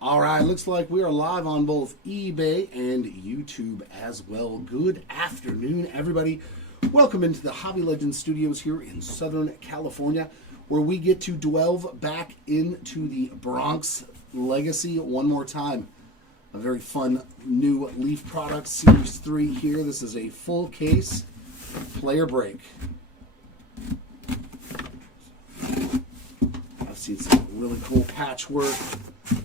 All right, looks like we are live on both eBay and YouTube as well. Good afternoon, everybody. Welcome into the Hobby Legends Studios here in Southern California, where we get to delve back into the BRONX legacy one more time. A very fun new Leaf product, Series 3 here. This is a full case player break. I've seen some really cool patchwork,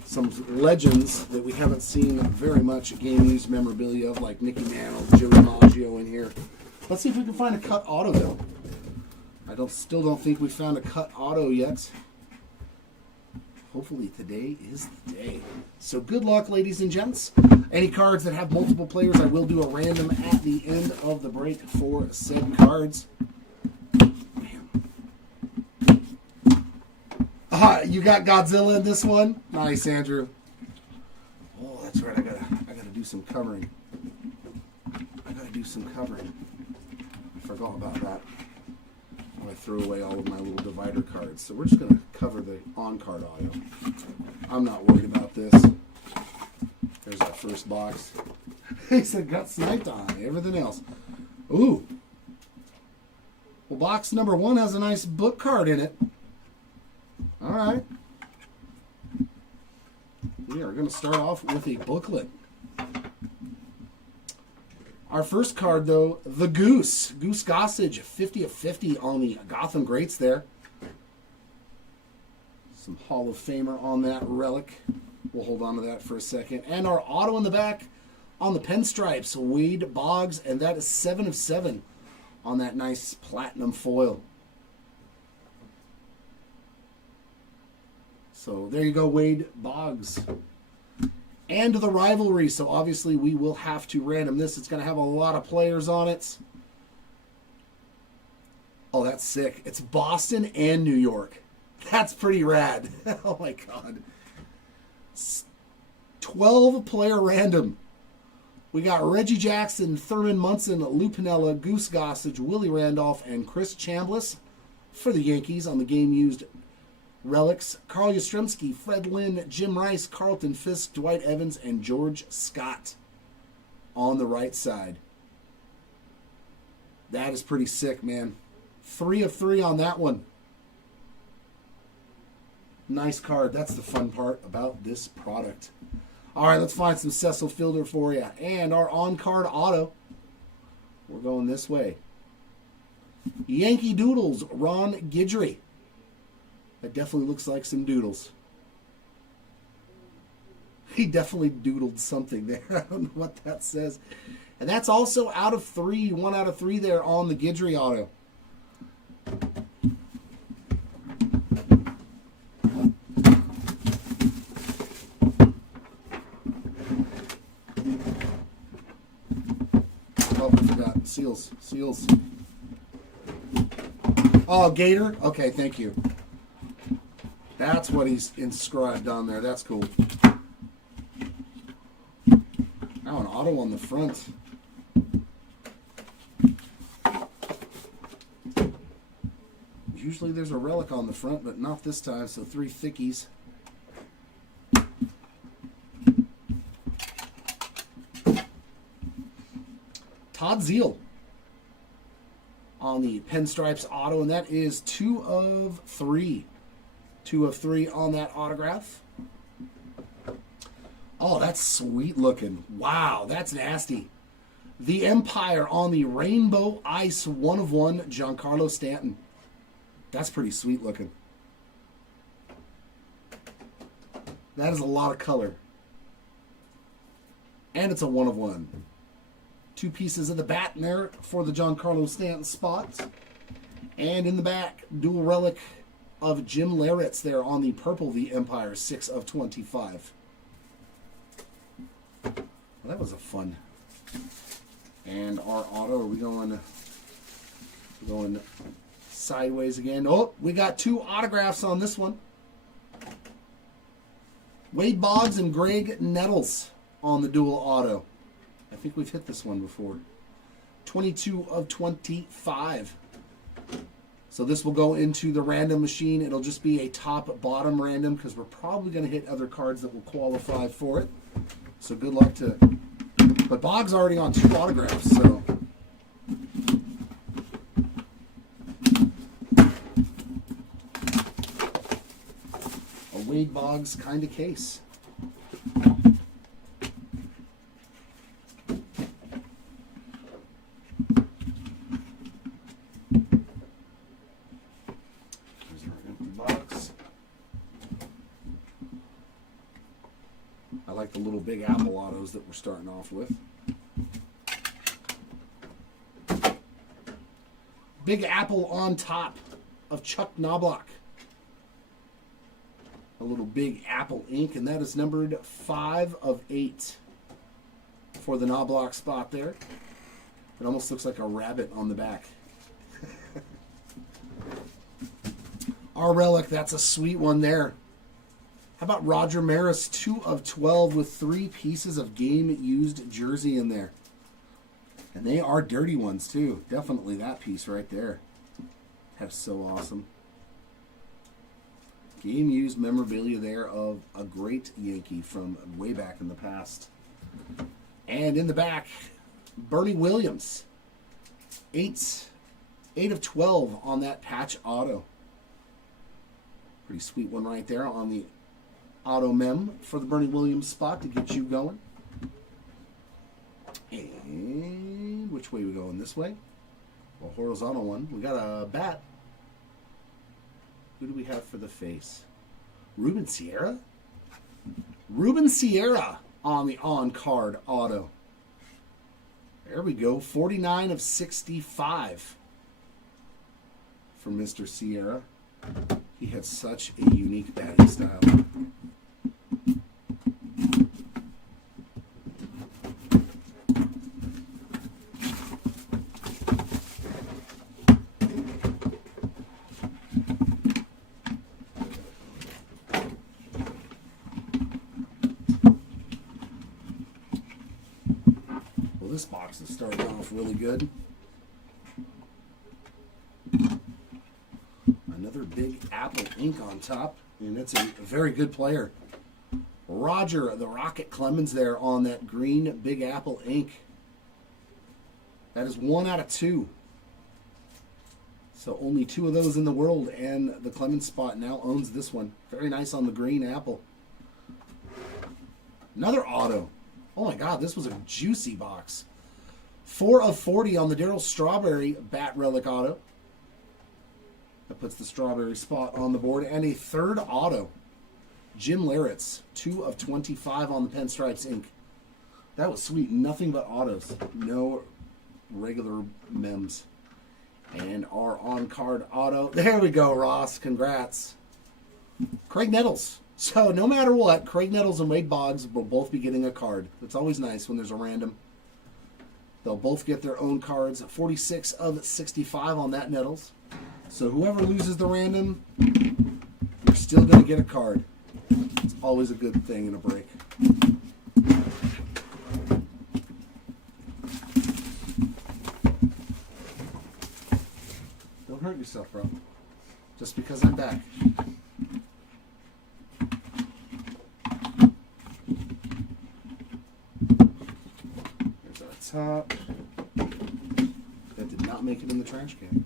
some legends that we haven't seen very much game used memorabilia of, like Nicky Mantle, Joey Maggio in here. Let's see if we can find a cut auto though. I still don't think we found a cut auto yet. Hopefully today is the day. So good luck, ladies and gents. Any cards that have multiple players, I will do a random at the end of the break for said cards. You got Godzilla in this one? Nice, Andrew. Oh, that's right. I gotta do some covering. I forgot about that. I'm gonna throw away all of my little divider cards. So we're just gonna cover the on-card audio. I'm not worried about this. There's our first box. He said got sniped on. Everything else. Ooh. Well, box number 1 has a nice book card in it. All right. We are going to start off with a booklet. Our first card, though, the Goose. Goose Gossage, 50 of 50 on the Gotham Greats there. Some Hall of Famer on that relic. We'll hold on to that for a second. And our auto in the back on the Pinstripes, Wade Boggs, and that is 7 of 7 on that nice platinum foil. So there you go, Wade Boggs. And the rivalry. So obviously we will have to random this. It's going to have a lot of players on it. Oh, that's sick. It's Boston and New York. That's pretty rad. Oh my God. 12 player random. We got Reggie Jackson, Thurman Munson, Lou Piniella, Goose Gossage, Willie Randolph, and Chris Chambliss for the Yankees on the game used relics. Carl Yastrzemski, Fred Lynn, Jim Rice, Carlton Fisk, Dwight Evans, and George Scott on the right side. That is pretty sick, man. 3 of 3 on that one. Nice card. That's the fun part about this product. All right, let's find some Cecil Fielder for you. And our on-card auto. We're going this way. Yankee Doodles, Ron Guidry. That definitely looks like some doodles. He definitely doodled something there. I don't know what that says. And that's also out of 3. 1 out of 3 there on the Guidry auto. Oh, I forgot. Seals. Oh, Gator? Okay, thank you. That's what he's inscribed on there. That's cool. Now an auto on the front. Usually there's a relic on the front, but not this time, so 3 thickies. Todd Zeal on the Pinstripes auto, and that is 2 of 3. 2 of 3 on that autograph. Oh, that's sweet looking. Wow, that's nasty. The Empire on the Rainbow Ice 1 of 1, Giancarlo Stanton. That's pretty sweet looking. That is a lot of color. And it's a 1 of 1. 2 pieces of the bat in there for the Giancarlo Stanton spot. And in the back, dual relic of Jim Leyritz there on the purple, the Empire, 6 of 25. Well, that was a fun. And our auto, are we going sideways again? Oh, we got 2 autographs on this one. Wade Boggs and Greg Nettles on the dual auto. I think we've hit this one before. 22 of 25. So this will go into the random machine. It'll just be a top-bottom random because we're probably going to hit other cards that will qualify for it. So good luck to... But Bog's already on 2 autographs, so... A Wade Boggs kind of case. I like the little Big Apple autos that we're starting off with. Big Apple on top of Chuck Knobloch. A little Big Apple ink, and that is numbered 5 of 8 for the Knobloch spot there. It almost looks like a rabbit on the back. Our relic, that's a sweet one there. How about Roger Maris, 2 of 12 with 3 pieces of game-used jersey in there. And they are dirty ones, too. Definitely that piece right there. That's so awesome. Game-used memorabilia there of a great Yankee from way back in the past. And in the back, Bernie Williams. 8 of 12 on that patch auto. Pretty sweet one right there on the auto mem for the Bernie Williams spot to get you going. And which way we going? This way? Well, horizontal one. We got a bat. Who do we have for the face? Ruben Sierra? Ruben Sierra on the on-card auto. There we go. 49 of 65 for Mr. Sierra. He had such a unique batting style. Well, this box is starting off really good. Another Big Apple ink on top, and it's a very good player. Roger the Rocket Clemens there on that green Big Apple ink. That is 1 out of 2. So only 2 of those in the world, and the Clemens spot now owns this one. Very nice on the green apple. Another auto. Oh my God, this was a juicy box. 4 of 40 on the Darryl Strawberry Bat Relic auto. That puts the Strawberry spot on the board. And a third auto. Jim Leyritz, 2 of 25 on the Pinstripes ink. That was sweet. Nothing but autos. No regular mems. And our on-card auto. There we go, Ross. Congrats. Craig Nettles. So no matter what, Craig Nettles and Wade Boggs will both be getting a card. It's always nice when there's a random. They'll both get their own cards. 46 of 65 on that Nettles. So whoever loses the random, you're still going to get a card. It's always a good thing in a break. Don't hurt yourself, bro. Just because I'm back. There's our top. That did not make it in the trash can.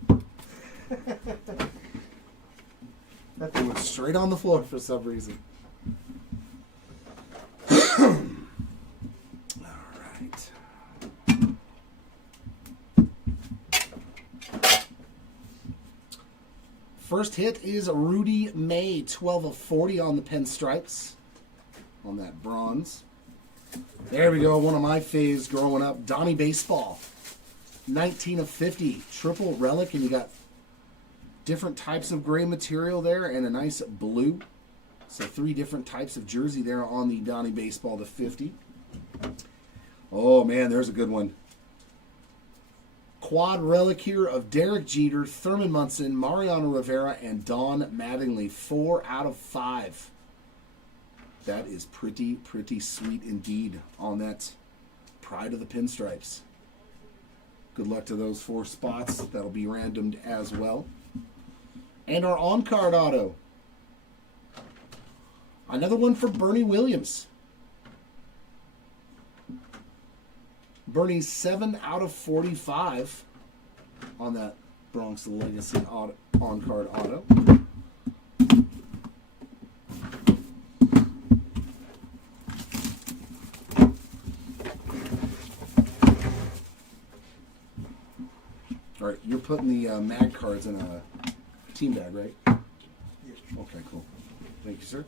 That thing went straight on the floor for some reason. Alright. First hit is Rudy May, 12 of 40 on the Pinstripes. On that bronze. There we go, one of my faves growing up. Donnie Baseball. 19 of 50. Triple relic, and you got different types of gray material there and a nice blue. So 3 different types of jersey there on the Donnie Baseball to 50. Oh man, there's a good one. Quad relic here of Derek Jeter, Thurman Munson, Mariano Rivera, and Don Mattingly. 4 out of 5. That is pretty sweet indeed on that Pride of the Pinstripes. Good luck to those 4 spots. That'll be randomed as well. And our on-card auto. Another one for Bernie Williams. Bernie's 7 out of 45 on that Bronx Legacy auto, on-card auto. All right, you're putting the mag cards in a team bag, right? Yes. Okay, cool. Thank you, sir.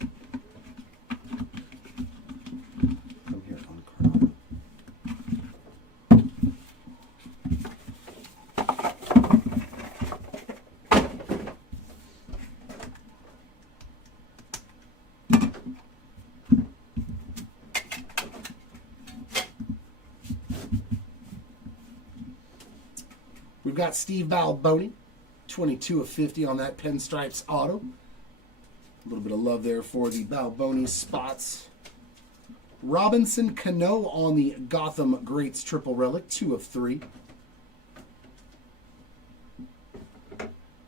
Come here, on-card auto. We've got Steve Balboni, 22 of 50 on that Pinstripes auto. A little bit of love there for the Balboni spots. Robinson Cano on the Gotham Greats Triple Relic, 2 of 3.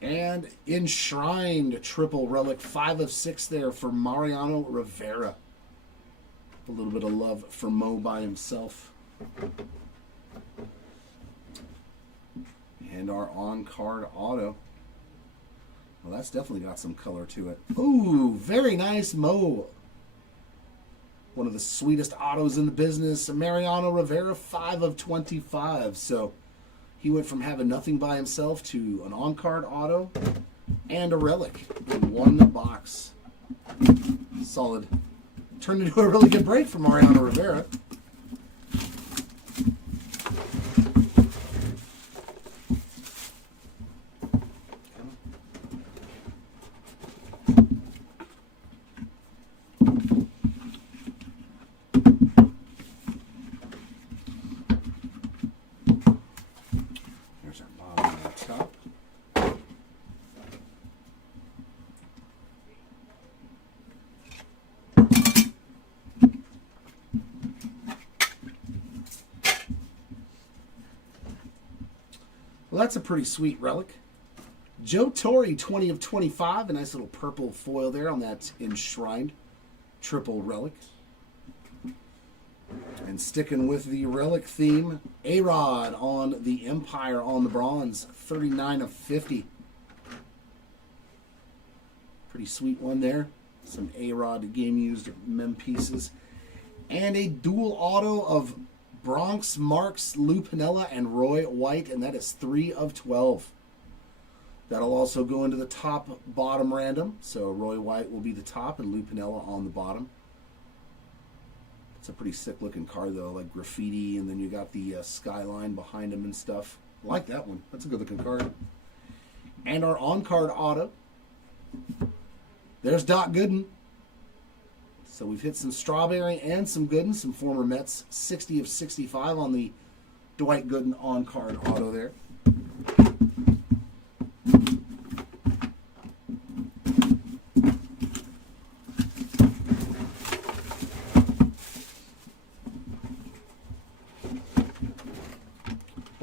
And Enshrined Triple Relic, 5 of 6 there for Mariano Rivera. A little bit of love for Mo by himself. And our on-card auto. Well, that's definitely got some color to it. Ooh, very nice Mo. One of the sweetest autos in the business. Mariano Rivera, 5 of 25. So he went from having nothing by himself to an on-card auto and a relic in one box. Solid. Turned into a really good break for Mariano Rivera. Well, that's a pretty sweet relic. Joe Torre, 20 of 25. A nice little purple foil there on that Enshrined Triple Relic. And sticking with the relic theme, A-Rod on the Empire on the bronze, 39 of 50. Pretty sweet one there. Some A-Rod game-used mem pieces. And a dual auto of BRONX, Marks, Lou Piniella, and Roy White, and that is 3 of 12. That'll also go into the top bottom random. So Roy White will be the top and Lou Piniella on the bottom. It's a pretty sick looking card though, like graffiti, and then you got the skyline behind him and stuff. I like that one. That's a good looking card. And our on-card auto. There's Doc Gooden. So we've hit some Strawberry and some Gooden, some former Mets. 60 of 65 on the Dwight Gooden on-card auto there.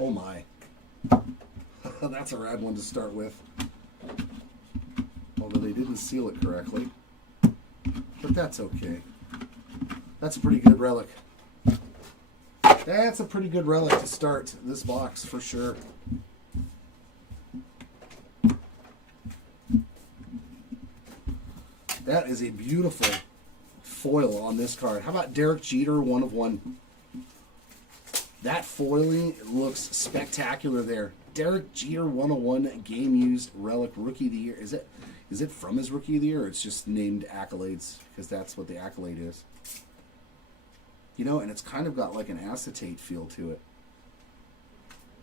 Oh my. That's a rad one to start with. Although they didn't seal it correctly. But that's okay. That's a pretty good relic. That's a pretty good relic to start this box for sure. That is a beautiful foil on this card. How about Derek Jeter, 1 of 1? That foiling looks spectacular there. Derek Jeter, 1 of 1 game used relic, Rookie of the Year. Is it from his Rookie of the Year, or it's just named accolades because that's what the accolade is? You know, and it's kind of got like an acetate feel to it.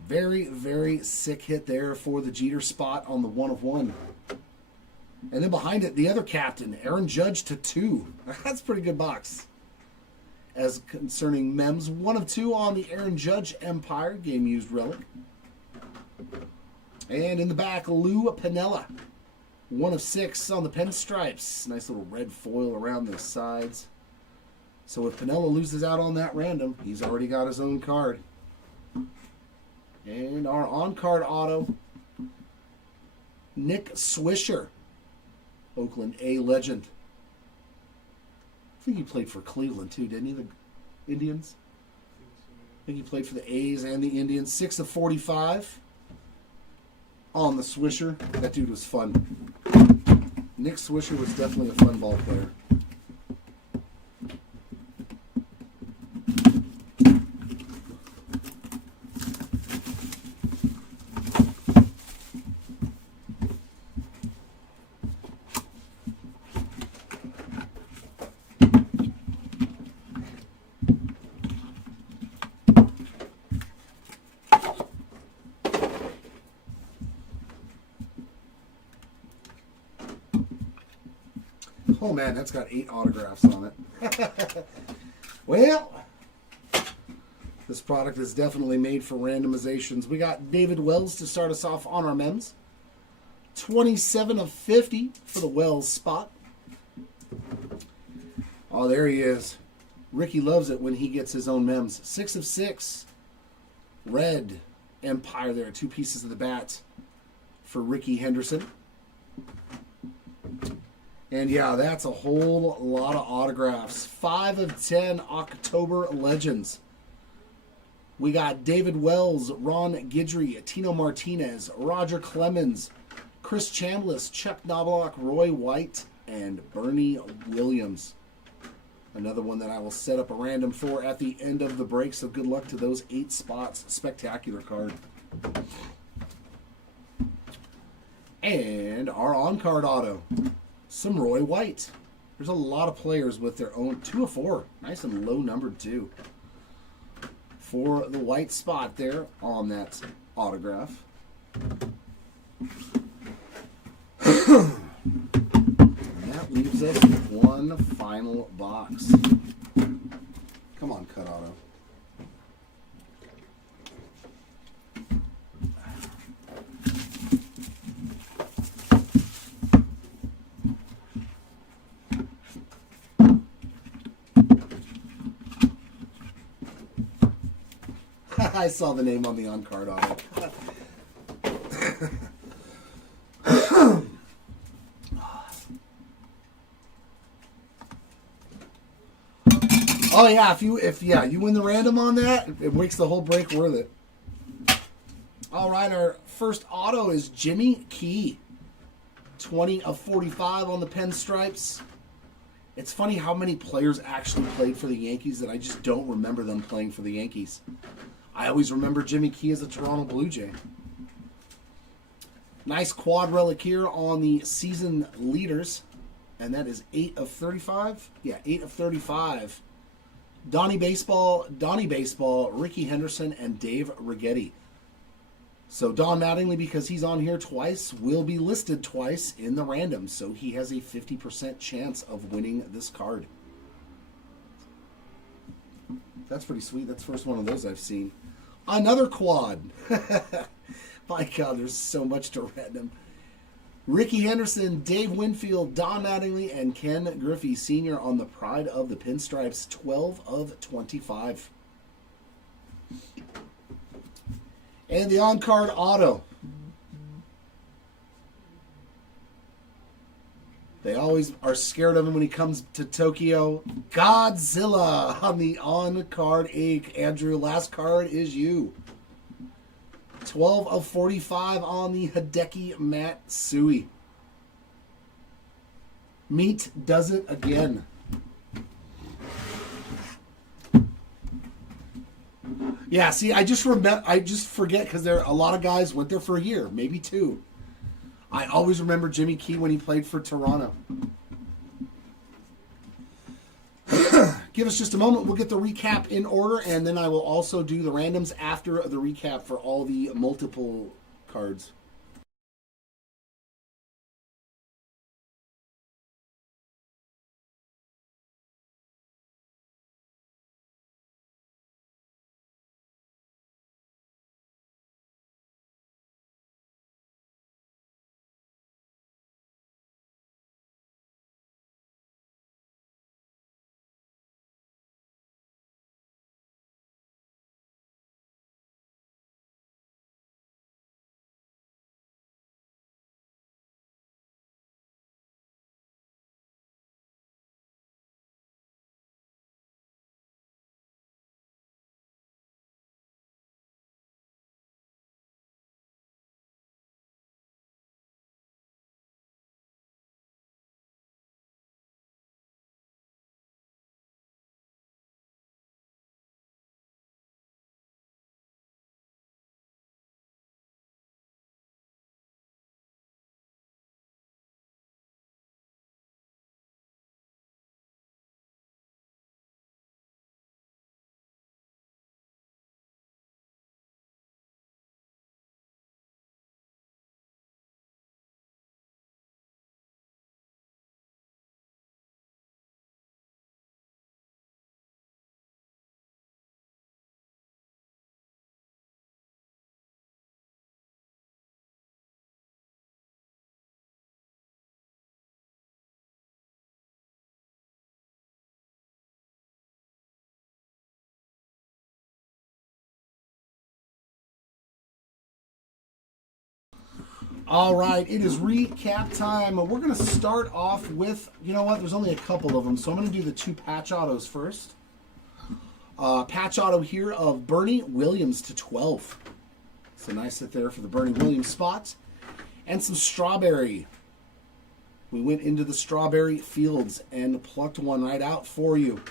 Very, very sick hit there for the Jeter spot on the 1 of 1. And then behind it, the other captain, Aaron Judge to 2. That's a pretty good box. As concerning mems, 1 of 2 on the Aaron Judge Empire game used relic. And in the back, Lou Piniella. 1 of 6 on the Pinstripes. Nice little red foil around the sides. So if Piniella loses out on that random, he's already got his own card. And our on-card auto. Nick Swisher, Oakland A legend. I think he played for Cleveland too, didn't he? The Indians? I think he played for the A's and the Indians. 6 of 45 on the Swisher. That dude was fun. Nick Swisher was definitely a fun ball player. Oh man, that's got 8 autographs on it. Well, this product is definitely made for randomizations. We got David Wells to start us off on our mems. 27 of 50 for the Wells spot. Oh, there he is. Ricky loves it when he gets his own mems. 6 of 6. Red Empire there. 2 pieces of the bat for Ricky Henderson. And yeah, that's a whole lot of autographs. 5 of 10 October Legends. We got David Wells, Ron Guidry, Tino Martinez, Roger Clemens, Chris Chambliss, Chuck Knobloch, Roy White, and Bernie Williams. Another one that I will set up a random for at the end of the break, so good luck to those 8 spots. Spectacular card. And our on-card auto. Some Roy White. There's a lot of players with their own 2 of 4. Nice and low numbered too. For the white spot there on that autograph. And that leaves us with one final box. Come on, cut auto. I saw the name on the on-card auto. Oh yeah, if you win the random on that, it makes the whole break worth it. All right, our first auto is Jimmy Key. 20 of 45 on the pinstripes. It's funny how many players actually played for the Yankees that I just don't remember them playing for the Yankees. I always remember Jimmy Key as a Toronto Blue Jay. Nice quad relic here on the season leaders. And that is 8 of 35. Yeah, 8 of 35. Donnie Baseball, Ricky Henderson, and Dave Righetti. So Don Mattingly, because he's on here twice, will be listed twice in the random. So he has a 50% chance of winning this card. That's pretty sweet. That's the first one of those I've seen. Another quad. My God, there's so much to random. Ricky Henderson, Dave Winfield, Don Mattingly, and Ken Griffey Sr. on the Pride of the Pinstripes, 12 of 25. And the on-card auto. They always are scared of him when he comes to Tokyo. Godzilla on the on-card 8. Andrew, last card is you. 12 of 45 on the Hideki Matsui. Meat does it again. Yeah, see, I just forget because there a lot of guys went there for a year, maybe 2. I always remember Jimmy Key when he played for Toronto. Give us just a moment. We'll get the recap in order, and then I will also do the randoms after the recap for all the multiple cards. All right, it is recap time. We're going to start off with, you know what, there's only a couple of them, so I'm going to do the 2 patch autos first. Patch auto here of Bernie Williams to 12. So nice hit there for the Bernie Williams spot. And some strawberry. We went into the strawberry fields and plucked one right out for you.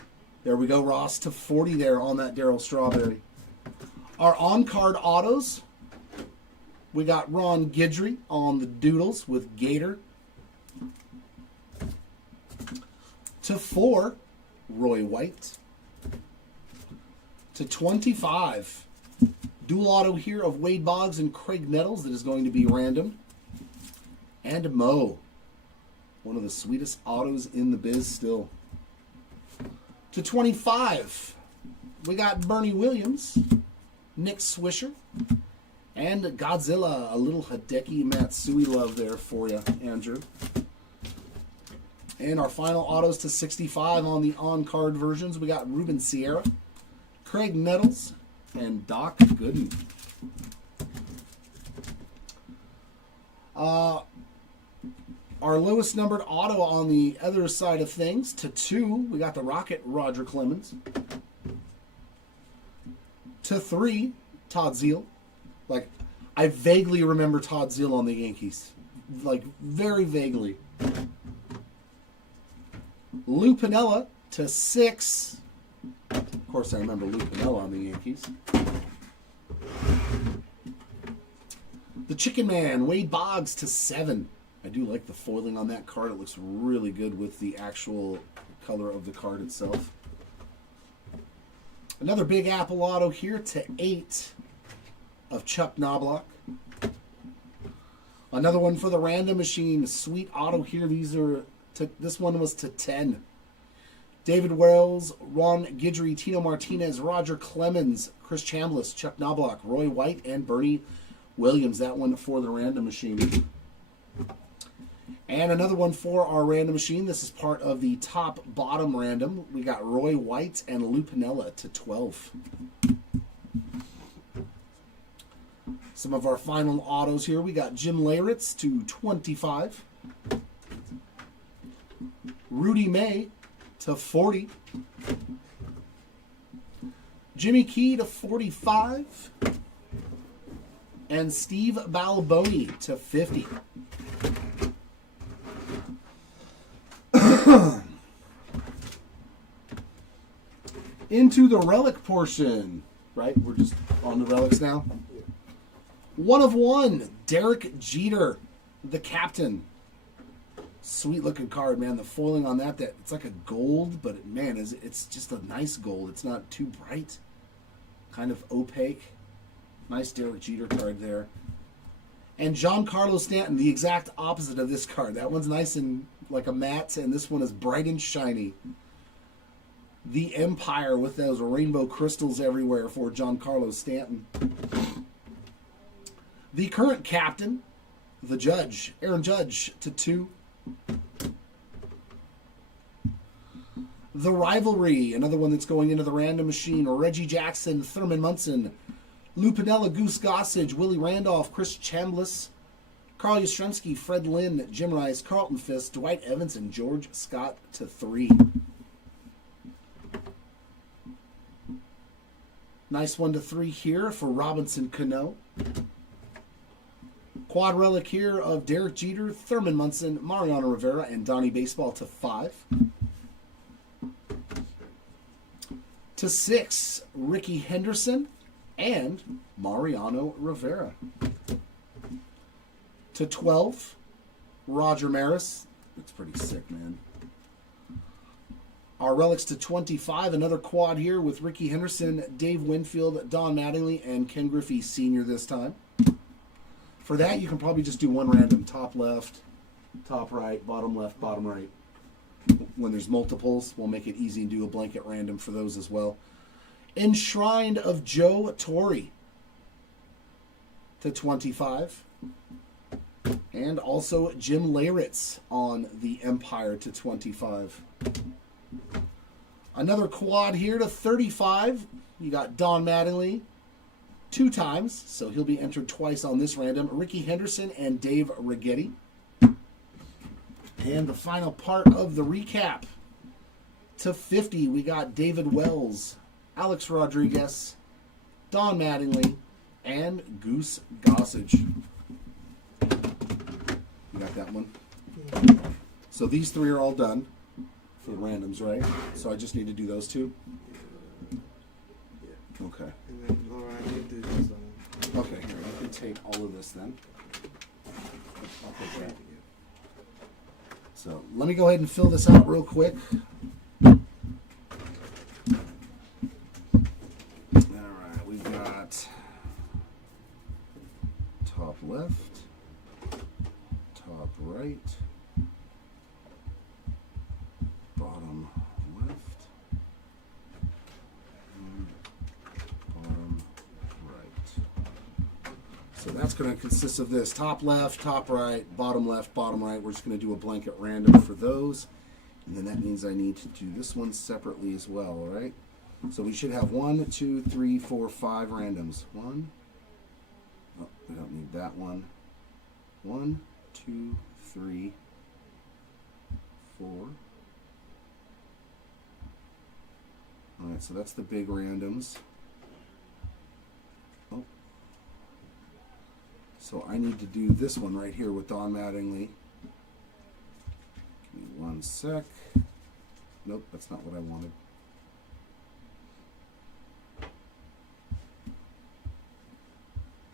There we go, Ross, to 40 there on that Darryl Strawberry. Our on-card autos, we got Ron Guidry on the Doodles with Gator. To 4, Roy White. To 25, dual auto here of Wade Boggs and Craig Nettles that is going to be random. And Mo, one of the sweetest autos in the biz still. To 25, we got Bernie Williams, Nick Swisher, and Godzilla, a little Hideki Matsui love there for you, Andrew. And our final autos to 65 on the on-card versions, we got Ruben Sierra, Craig Nettles, and Doc Gooden. Our lowest numbered auto on the other side of things, to 2, we got the Rocket, Roger Clemens. To 3, Todd Zeile. Like, I vaguely remember Todd Zeile on the Yankees. Like, very vaguely. Lou Piniella to 6. Of course, I remember Lou Piniella on the Yankees. The Chicken Man, Wade Boggs to 7. I do like the foiling on that card. It looks really good with the actual color of the card itself. Another Big Apple auto here to 8 of Chuck Knobloch. Another one for the random machine. Sweet auto here. This one was to 10. David Wells, Ron Guidry, Tino Martinez, Roger Clemens, Chris Chambliss, Chuck Knobloch, Roy White, and Bernie Williams. That one for the random machine. And another one for our random machine. This is part of the top-bottom random. We got Roy White and Lou Piniella to 12. Some of our final autos here. We got Jim Leyritz to 25. Rudy May to 40. Jimmy Key to 45. And Steve Balboni to 50. Into the relic portion, right? We're just on the relics now. 1 of 1, Derek Jeter, the captain. Sweet looking card, man. The foiling on that it's like a gold, but man, it's just a nice gold. It's not too bright, kind of opaque. Nice Derek Jeter card there. And Giancarlo Stanton, the exact opposite of this card. That one's nice and like a matte, and this one is bright and shiny. The Empire with those rainbow crystals everywhere for Giancarlo Stanton. The current captain, the Judge, Aaron Judge to 2. The Rivalry, another one that's going into the random machine. Reggie Jackson, Thurman Munson, Lou Piniella, Goose Gossage, Willie Randolph, Chris Chambliss, Carl Yastrzemski, Fred Lynn, Jim Rice, Carlton Fisk, Dwight Evans, and George Scott to 3. Nice 1 to 3 here for Robinson Cano. Quad relic here of Derek Jeter, Thurman Munson, Mariano Rivera, and Donnie Baseball to 5. To 6, Ricky Henderson and Mariano Rivera. To 12, Roger Maris. Looks pretty sick, man. Our relics to 25, another quad here with Ricky Henderson, Dave Winfield, Don Mattingly, and Ken Griffey Sr. this time. For that, you can probably just do one random. Top left, top right, bottom left, bottom right. When there's multiples, we'll make it easy and do a blanket random for those as well. Enshrined of Joe Torre to 25. And also Jim Leyritz on the Empire to 25. Another quad here to 35. You got Don Mattingly, 2 times, so he'll be entered twice on this random. Ricky Henderson and Dave Righetti. And the final part of the recap. To 50, we got David Wells, Alex Rodriguez, Don Mattingly, and Goose Gossage. You got that one? So these 3 are all done for the randoms, right? So I just need to do those 2? Yeah. Okay. And then Laura, I need to do this one. Okay, here, I can take all of this then. I'll take that. So let me go ahead and fill this out real quick. Alright, we've got top left, top right, bottom left, and bottom right. So that's going to consist of this: top left, top right, bottom left, bottom right. We're just going to do a blanket random for those. And then that means I need to do this one separately as well, all right? So we should have 1, 2, 3, 4, 5 randoms. 1. Oh, we don't need that one. 1, 2, 3, 4. All right, so that's the big randoms. Oh. So I need to do this one right here with Don Mattingly. Give me 1 sec. Nope, that's not what I wanted.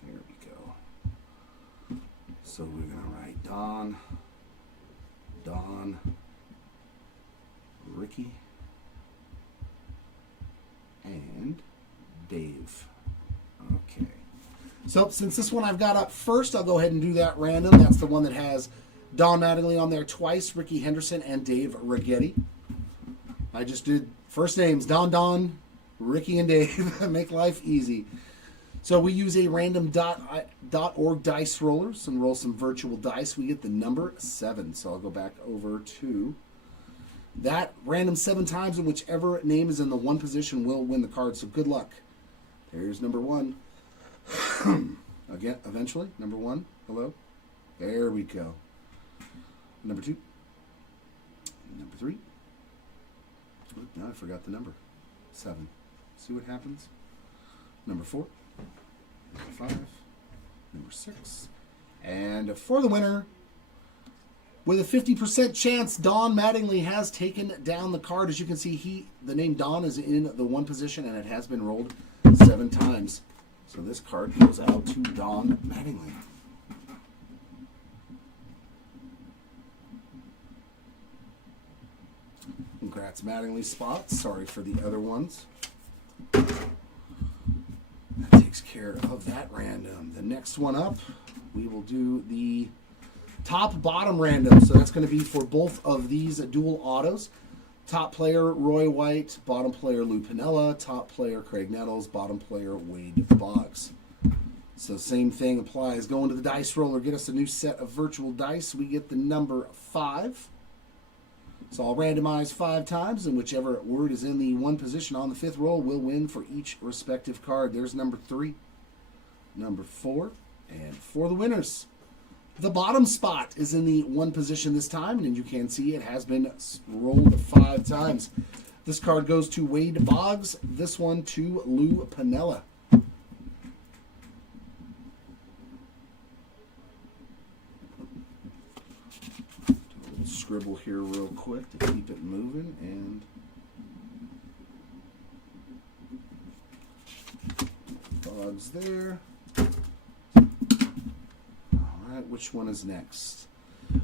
There we go. So we're going to write Don, Ricky, and Dave. Okay. So since this one I've got up first, I'll go ahead and do that random. That's the one that has Don Mattingly on there twice, Ricky Henderson, and Dave Righetti. I just did first names, Don, Ricky, and Dave. Make life easy. So we use a random.org dice rollers and roll some virtual dice. We get the number 7. So I'll go back over to that. Random 7 times, and whichever name is in the 1 position will win the card. So good luck. There's number 1. Again, eventually, number 1. Hello. There we go. Number 2. Number 3. Oh, now I forgot the number. 7. See what happens? Number 4. Number 5. Number 6. And for the winner, with a 50% chance, Don Mattingly has taken down the card. As you can see, the name Don is in the 1 position, and it has been rolled 7 times. So this card goes out to Don Mattingly. Congrats, Mattingly spots. Sorry for the other ones. That takes care of that random. The next one up, we will do the top-bottom random. So that's going to be for both of these dual autos. Top player, Roy White. Bottom player, Lou Piniella. Top player, Craig Nettles. Bottom player, Wade Boggs. So same thing applies. Go into the dice roller. Get us a new set of virtual dice. We get the number 5. So I'll randomize 5 times, and whichever word is in the 1 position on the 5th roll will win for each respective card. There's number 3, number 4, and for the winners. The bottom spot is in the 1 position this time, and you can see it has been rolled 5 times. This card goes to Wade Boggs, this one to Lou Piniella. Scribble here real quick to keep it moving, and Boggs there. Alright, which one is next?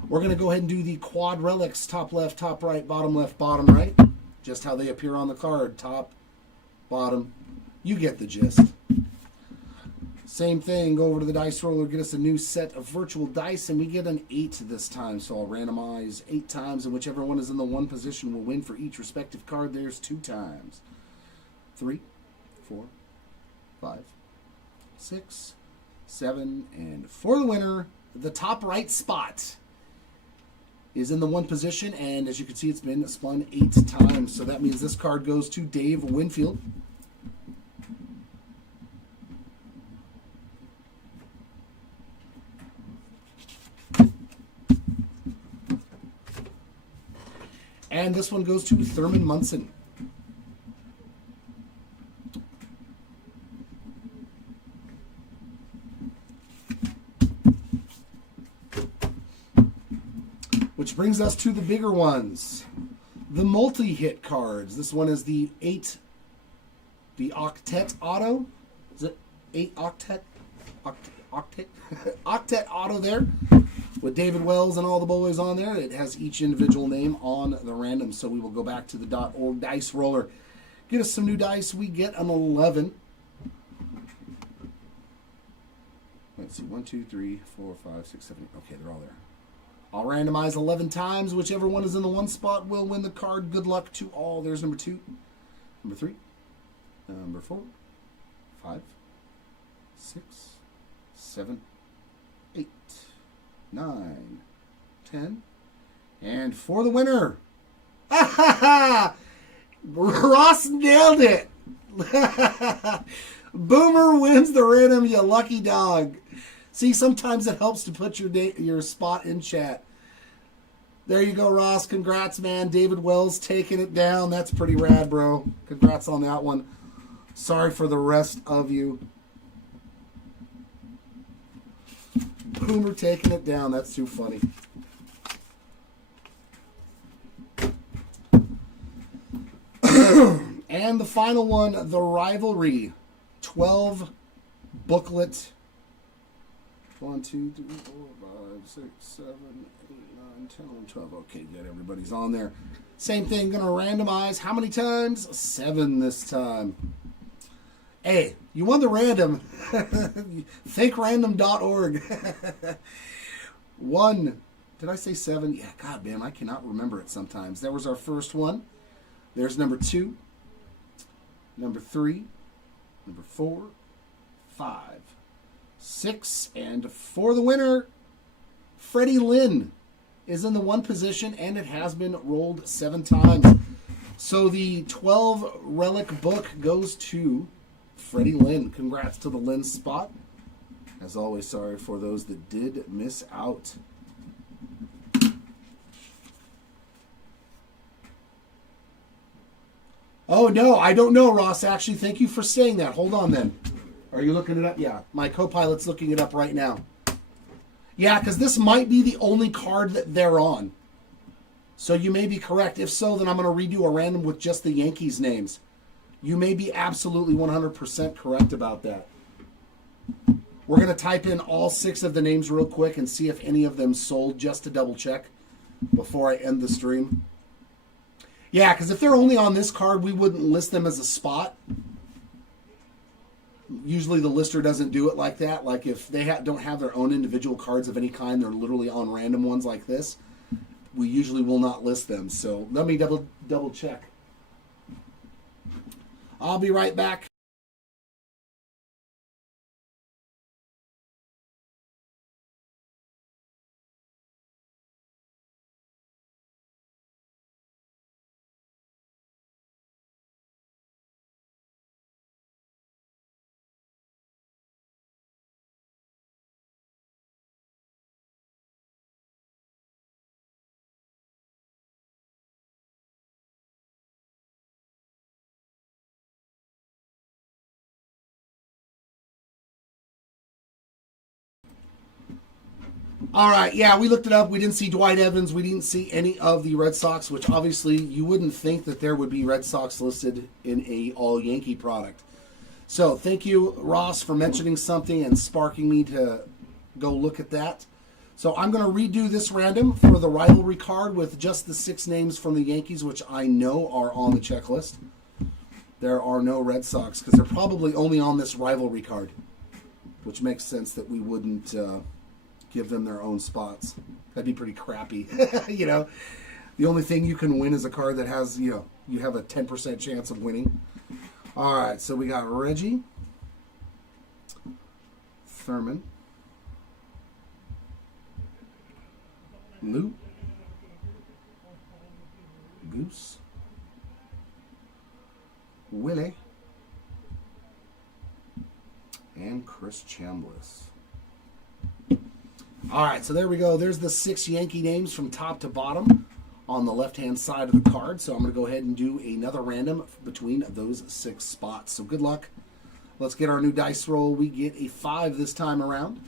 We're going to go ahead and do the quad relics, top left, top right, bottom left, bottom right. Just how they appear on the card, top, bottom. You get the gist. Same thing, go over to the dice roller, get us a new set of virtual dice, and we get an 8 this time. So I'll randomize 8 times, and whichever one is in the 1 position will win for each respective card. There's 2 times. 3, 4, 5, 6, 7, and for the winner, the top right spot is in the 1 position, and as you can see, it's been spun 8 times. So that means this card goes to Dave Winfield. And this one goes to Thurman Munson. Which brings us to the bigger ones. The multi-hit cards. This one is the Octet Auto. Is it 8 Octet? Octet? Octet Auto there. With David Wells and all the boys on there. It has each individual name on the random. So we will go back to the .org dice roller. Get us some new dice. We get an 11. Let's see. 1, 2, 3, 4, 5, 6, 7, 8. Okay, they're all there. I'll randomize 11 times. Whichever one is in the one spot will win the card. Good luck to all. There's number 2, number 3, number 4, 5, 6, 7, 8, 9, 10. And for the winner, Ross nailed it. Boomer wins the random, you lucky dog. See, sometimes it helps to put your spot in chat. There you go, Ross. Congrats, man. David Wells taking it down. That's pretty rad, bro. Congrats on that one. Sorry for the rest of you. Boomer taking it down. That's too funny. And the final one, the Rivalry 12 booklet. 1, 2, 3, 4, 5, 6, 7, 8, 9, 10, 12. Okay, good. Everybody's on there. Same thing. Going to randomize. How many times? 7 this time. Hey, you won the random. ThinkRandom.org. 1. Did I say 7? Yeah, God damn, I cannot remember it sometimes. That was our first one. There's number 2. Number 3. Number 4. 5. 6, and for the winner, Freddie Lynn is in the 1 position, and it has been rolled 7 times. So the 12 relic book goes to Freddie Lynn. Congrats to the Lynn spot. As always, sorry for those that did miss out. Oh, no, I don't know, Ross. Actually, thank you for saying that. Hold on, then. Are you looking it up? Yeah, my co-pilot's looking it up right now. Yeah, because this might be the only card that they're on. So you may be correct. If so, then I'm going to redo a random with just the Yankees' names. You may be absolutely 100% correct about that. We're going to type in all 6 of the names real quick and see if any of them sold, just to double check before I end the stream. Yeah, because if they're only on this card, we wouldn't list them as a spot. Usually the lister doesn't do it like that. Like if they don't have their own individual cards of any kind, they're literally on random ones like this, we usually will not list them. So let me double check. I'll be right back. All right, yeah, we looked it up. We didn't see Dwight Evans. We didn't see any of the Red Sox, which obviously you wouldn't think that there would be Red Sox listed in a all-Yankee product. So thank you, Ross, for mentioning something and sparking me to go look at that. So I'm going to redo this random for the rivalry card with just the 6 names from the Yankees, which I know are on the checklist. There are no Red Sox because they're probably only on this rivalry card, which makes sense that we wouldn't give them their own spots. That'd be pretty crappy. You know, the only thing you can win is a card that has, you have a 10% chance of winning. All right, so we got Reggie, Thurman, Lou, Goose, Willie, and Chris Chambliss. All right, so there we go. There's the 6 Yankee names from top to bottom. on the left-hand side of the card. So I'm going to go ahead and do another random between those 6 spots. So good luck. Let's get our new dice roll. We get a 5 this time around.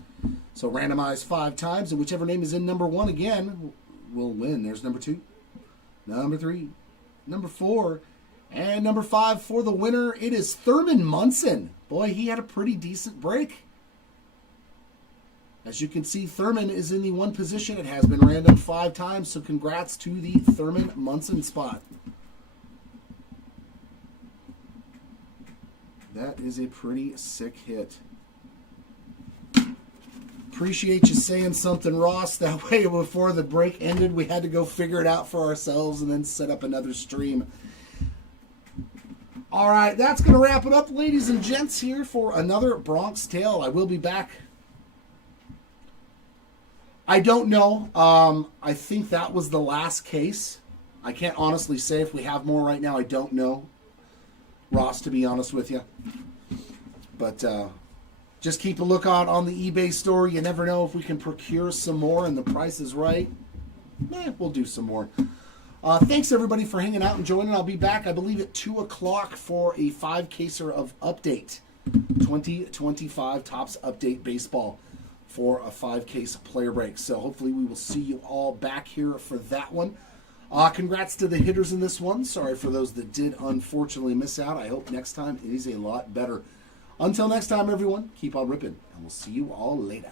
So randomize 5 times, and whichever name is in number 1 again will win. There's number 2, number 3, number 4, and number 5 for the winner. It is Thurman Munson. Boy, he had a pretty decent break. As you can see, Thurman is in the 1 position. It has been random 5 times, so congrats to the Thurman Munson spot. That is a pretty sick hit. Appreciate you saying something, Ross. That way, before the break ended, we had to go figure it out for ourselves and then set up another stream. All right, that's going to wrap it up, ladies and gents, here for another Bronx Tale. I will be back. I don't know. I think that was the last case. I can't honestly say if we have more right now. I don't know, Ross, to be honest with you. But just keep a lookout on the eBay store. You never know if we can procure some more and the price is right. We'll do some more. Thanks, everybody, for hanging out and joining. I'll be back, I believe, at 2 o'clock for a 5-caser of Update. 2025 Topps Update Baseball for a 5-case player break. So hopefully we will see you all back here for that one. Congrats to the hitters in this one. Sorry for those that did unfortunately miss out. I hope next time it is a lot better. Until next time, everyone, keep on ripping, and we'll see you all later.